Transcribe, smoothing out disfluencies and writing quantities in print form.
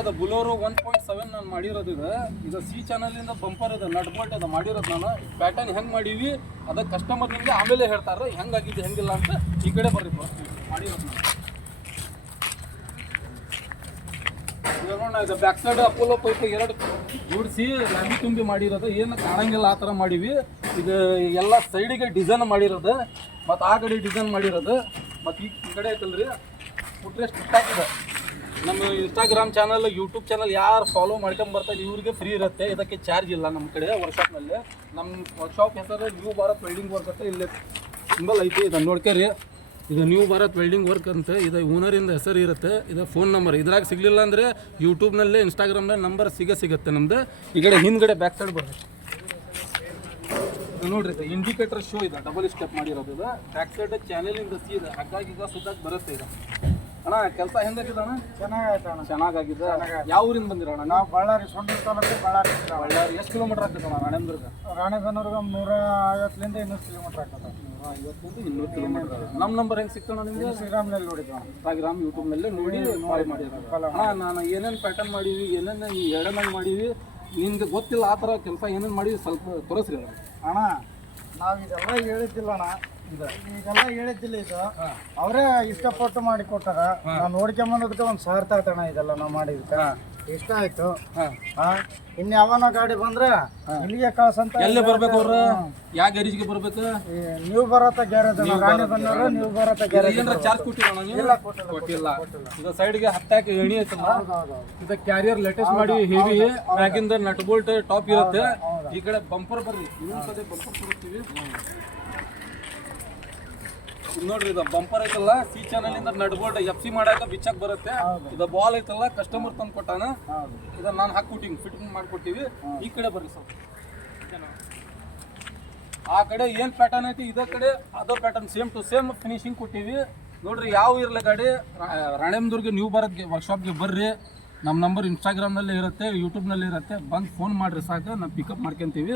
ಇದು ಬುಲೋರೋ 1.7 ನಾನು ಮಾಡಿರೋದು ಇದು ಸಿ ಚಾನಲಿಂದ ಬಂಪರ್ ಇದೆ ನಟ್ ಬೋಲ್ಟ್ ಅದು ಮಾಡಿರೋದು ನಾನು ಪ್ಯಾಟರ್ನ್ ಹೆಂಗೆ ಮಾಡೀವಿ ಅದಕ್ಕೆ ಕಸ್ಟಮರ್ ನಿಮಗೆ ಆಮೇಲೆ ಹೇಳ್ತಾರೆ ಹೆಂಗಾಗಿದೆ ಹೆಂಗಿಲ್ಲ ಅಂತ ಈ ಕಡೆ ಬರ್ರಿ ಮಾಡಿರೋದು ನಾನು ಇದು ಬ್ಯಾಕ್ ಸೈಡ್ ಅಪೋಲೋ ಪೈಪ್ ಎರಡು ಜೋಡಿಸಿ ಲಾಂಬಿ ತುಂಬಿ ಮಾಡಿರೋದು ಏನು ಕಾಣಂಗಿಲ್ಲ ಆ ಥರ ಮಾಡೀವಿ ಇದು ಎಲ್ಲ ಸೈಡಿಗೆ ಡಿಸೈನ್ ಮಾಡಿರೋದು ಮತ್ತು ಆ ಕಡೆ ಡಿಸೈನ್ ಮಾಡಿರೋದು ಮತ್ತು ಈ ಕಡೆ ಐತಲ್ರಿ ಪುಟ್ರೆ ಸ್ಟಿಕ್ ಇದೆ ನಮ್ಮ ಇನ್ಸ್ಟಾಗ್ರಾಮ್ ಚಾನಲ್ ಯೂಟ್ಯೂಬ್ ಚಾನಲ್ ಯಾರು ಫಾಲೋ ಮಾಡ್ಕೊಂಬರ್ತಾರೆ ಇವ್ರಿಗೆ ಫ್ರೀ ಇರುತ್ತೆ ಇದಕ್ಕೆ ಚಾರ್ಜ್ ಇಲ್ಲ ನಮ್ಮ ಕಡೆ ವರ್ಕ್ಶಾಪ್ನಲ್ಲಿ ನಮ್ಮ ವರ್ಕ್ಶಾಪ್ ಹೆಸರು ನ್ಯೂ ಭಾರತ್ ವೆಲ್ಡಿಂಗ್ ವರ್ಕ್ ಅಂತ ಇಲ್ಲಿ ಸಿಂಬಲ್ ಐತಿ ಇದನ್ನು ನೋಡ್ಕೊರಿ ಇದು ನ್ಯೂ ಭಾರತ್ ವೆಲ್ಡಿಂಗ್ ವರ್ಕ್ ಅಂತ ಇದು ಓನರಿಂದ ಹೆಸರು ಇರುತ್ತೆ ಇದು ಫೋನ್ ನಂಬರ್ ಇದ್ರಾಗ ಸಿಗಲಿಲ್ಲ ಅಂದರೆ ಯೂಟ್ಯೂಬ್ನಲ್ಲೇ ಇನ್ಸ್ಟಾಗ್ರಾಮ್ನಲ್ಲಿ ನಂಬರ್ ಸಿಗುತ್ತೆ ನಮ್ಮದು ಈ ಕಡೆ ಹಿಂದ್ಗಡೆ ಬ್ಯಾಕ್ ಸೈಡ್ ಬರುತ್ತೆ ನೋಡ್ರಿ ಇದು ಇಂಡಿಕೇಟರ್ ಶೋ ಇದೆ ಡಬಲ್ ಸ್ಟೆಪ್ ಮಾಡಿರೋದು ಇದು ಬ್ಯಾಕ್ ಸೈಡ್ ಚಾನಲಿಂದ ಸೀದಾ ಹಗ್ಗಾಗಿ ಈಗ ಸುದ್ದಾಗಿ ಬರುತ್ತೆ ಇದು ಅಣ್ಣ ಕೆಲಸ ಹೆಂಗಾಗಿದೆ ಅಣ್ಣ ಚೆನ್ನಾಗಾಯ್ತು ಅಣ್ಣ ಚೆನ್ನಾಗಿದೆ ಯಾವ ಊರಿಂದ ಬಂದಿರೋಣ ನಾವು ಬಳ್ಳಾರಿ ಸೊಂಡ ತಾಲೂಕು ಬಳ್ಳಾರಿ ಎಷ್ಟು ಕಿಲೋಮೀಟರ್ ಆಗ್ತದೆ ಅಣ್ಣ ರಾಣೆಬೆನ್ನೂರಿಗೆ 150ಲಿಂದ 200 ಕಿಲೋಮೀಟರ್ ಆಗ್ತದೆ 150 200 ಕಿಲೋಮೀಟರ್ ನಮ್ಮ ನಂಬರ್ ಹೆಂಗೆ ಸಿಕ್ತಣ್ಣ ನಿಮಗೆ ಇನ್ಸ್ಟಾಗ್ರಾಮ್ನಲ್ಲಿ ನೋಡಿದ್ವಿ ಇನ್ಸ್ಟಾಗ್ರಾಮ್ ಯೂಟ್ಯೂಬ್ನಲ್ಲಿ ನೋಡಿ ಕಾಲ್ ಮಾಡಿರೋದು ಅಣ್ಣ ನಾನು ಏನೇನು ಪ್ಯಾಟರ್ನ್ ಮಾಡೀವಿ ಏನೇನು ಈ ಎರಡನ್ನಾಗಿ ಮಾಡೀವಿ ನಿಮ್ಗೆ ಗೊತ್ತಿಲ್ಲ ಆ ಥರ ಕೆಲಸ ಏನೇನು ಮಾಡೀವಿ ಸ್ವಲ್ಪ ತೋರಿಸ್ರಿ ಅಣ್ಣ ನಾವು ಇದೆಲ್ಲ ಹೇಳಿದ್ದಿಲ್ಲ ಅಣ್ಣ ಈಗೆಲ್ಲ ಹೇಳಿದ್ದಿಲ್ಲ ಇದು ಅವರೇ ಇಷ್ಟಪಟ್ಟು ಮಾಡಿ ಕೊಟ್ಟಾರ ನಾವು ನೋಡ್ಕೊಂಬಂದದಕ್ಕೆ ಒಂದು ಸಾರ್ಥ ಆಯ್ತಣ್ಣ ಇದೆಲ್ಲ ನಾವು ಮಾಡಿದಕ್ಕೆ ಇಷ್ಟ ಆಯ್ತು ಇನ್ನು ಯಾವನ ಗಾಡಿ ಬಂದ್ರೆ ಇಲ್ಲಿಗೆ ಕಳ್ಸಂತ ಎಲ್ಲಿ ಬರ್ಬೇಕು ಅವ್ರ ಯಾವ ಗ್ಯಾರೇಜ್ಗೆ ಬರ್ಬೇಕು ನೀವು ಬರತ್ತ ಗ್ಯಾರೇಜ್ ರಾಣೆಬೆನ್ನೂರು ನೀವು ಬರತ್ತ ಗ್ಯಾರೇಜ್ ಏನಾರ ಚಾರ್ಜ್ ಕೊಟ್ಟಿಲ್ಲ ಕೊಟ್ಟಿಲ್ಲ ಇದು ಸೈಡ್ಗೆ ಹತ್ತಾಕ ಎಣಿ ಐತಲ್ಲ ಇದು ಕ್ಯಾರಿಯರ್ ಲೇಟೆಸ್ಟ್ ಮಾಡಿ ಹೆವಿ ಮ್ಯಾಗಿಂದ ನಟ್ ಬೋಲ್ಟ್ ಟಾಪ್ ಇರುತ್ತೆ ಈ ಕಡೆ ಬಂಪರ್ ಬರ್ರಿ ಇನ್ನೊಂದ್ಸತಿ ಬಂಪರ್ ಕೊಡ್ತೀವಿ ನೋಡ್ರಿ ಇದು ಬಂಪರ್ ಐತಲ್ಲ ಸಿ ಚಾನಲ್ ಇಂದ ನಟ್ ಬೋಲ್ಟ್ ಎಫ್ ಸಿ ಮಾಡಾಕ ಬಿಚ್ಚಕ್ ಬರುತ್ತೆ ಇದು ಬಾಲ್ ಐತಲ್ಲ ಕಸ್ಟಮರ್ ತಂದು ಕೊಟ್ಟಾನ ಇದನ್ನ ನಾನು ಹಾಕ್ಕೊಟ್ಟಿವಿ ಫಿಟ್ಟಿಂಗ್ ಮಾಡ್ಕೊಟ್ಟಿವಿ ಈ ಕಡೆ ಬರ್ರಿ ಸ್ವಲ್ಪ ಆ ಕಡೆ ಏನ್ ಪ್ಯಾಟರ್ನ್ ಐತಿ ಇದೇ ಕಡೆ ಅದೇ pattern same to same finishing ಕೊಟ್ಟಿವಿ ನೋಡ್ರಿ ಯಾವ ಇರಲಿ ಗಾಡಿ ರಾಣೆಬೆನ್ನೂರಿಗೆ ನ್ಯೂ ಭಾರತ್ ವರ್ಕ್ಶಾಪ್ಗೆ ಬರ್ರಿ ನಮ್ಮ ನಂಬರ್ ಇನ್ಸ್ಟಾಗ್ರಾಮ್ನಲ್ಲಿ ಇರುತ್ತೆ ಯೂಟ್ಯೂಬ್ನಲ್ಲಿ ಇರುತ್ತೆ ಬಂದು ಫೋನ್ ಮಾಡಿರಿ ಸಾಕು ನಾವು ಪಿಕಪ್ ಮಾಡ್ಕೊತೀವಿ